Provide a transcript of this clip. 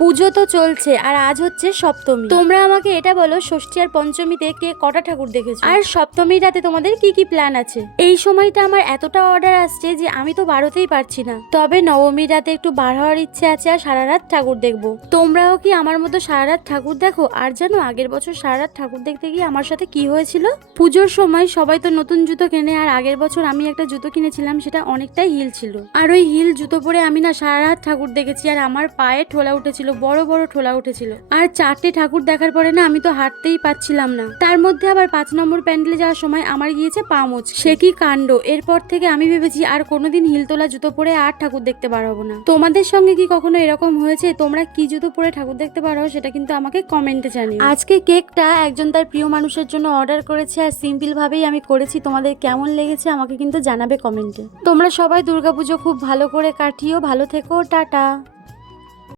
পুজো তো চলছে আর আজ হচ্ছে সপ্তমী। তোমরা আমাকে এটা বলো, ষষ্ঠী আর পঞ্চমীতে কে কটা ঠাকুর দেখেছো, আর সপ্তমীর রাতে তোমাদের কি কি প্ল্যান আছে? এই সময়টা আমার এতটা অর্ডার আসছে যে আমি তো বাড়তেই পারছি না। তবে নবমীর রাতে একটু বার হওয়ার ইচ্ছে আছে আর সারা রাত ঠাকুর দেখবো। তোমরাও কি আমার মতো সারা রাত ঠাকুর দেখো? আর জানো আগের বছর সারা রাত ঠাকুর দেখতে গিয়ে আমার সাথে কি হয়েছিল? পুজোর সময় সবাই তো নতুন জুতো কেনে, আর আগের বছর আমি একটা জুতো কিনেছিলাম, সেটা অনেকটাই হিল ছিল। আর ওই হিল জুতো পরে আমি না সারা রাত ঠাকুর দেখেছি, আর আমার পায়ে ঠোলা উঠেছিল, বড় বড় ঠোলা উঠেছিল। আর 4টে ঠাকুর দেখার পরে না আমি তো হাঁটতেই পাচ্ছিলাম না। তার মধ্যে আবার 5 নম্বর প্যান্ডেলে যাওয়ার সময় আমার গিয়েছে পা মোচ। সে কি কাণ্ড! এরপর থেকে আমি ভেবেছি আর কোনোদিন হিল তোলা জুতো পরে আর ঠাকুর দেখতে বার হবো না। তোমাদের সঙ্গে কি কখনো এরকম হয়েছে? তোমরা কি জুতো পরে ঠাকুর দেখতে পারো সেটা কিন্তু আমাকে কমেন্টে জানিও। আজকে কেকটা একজন তার প্রিয় মানুষের জন্য অর্ডার করেছে, আর সিম্পল ভাবেই আমি করেছি। তোমাদের কেমন লেগেছে আমাকে কিন্তু জানাবে কমেন্টে। তোমরা সবাই দুর্গাপুজো খুব ভালো করে কাটিও, ভালো থেকো, টাটা।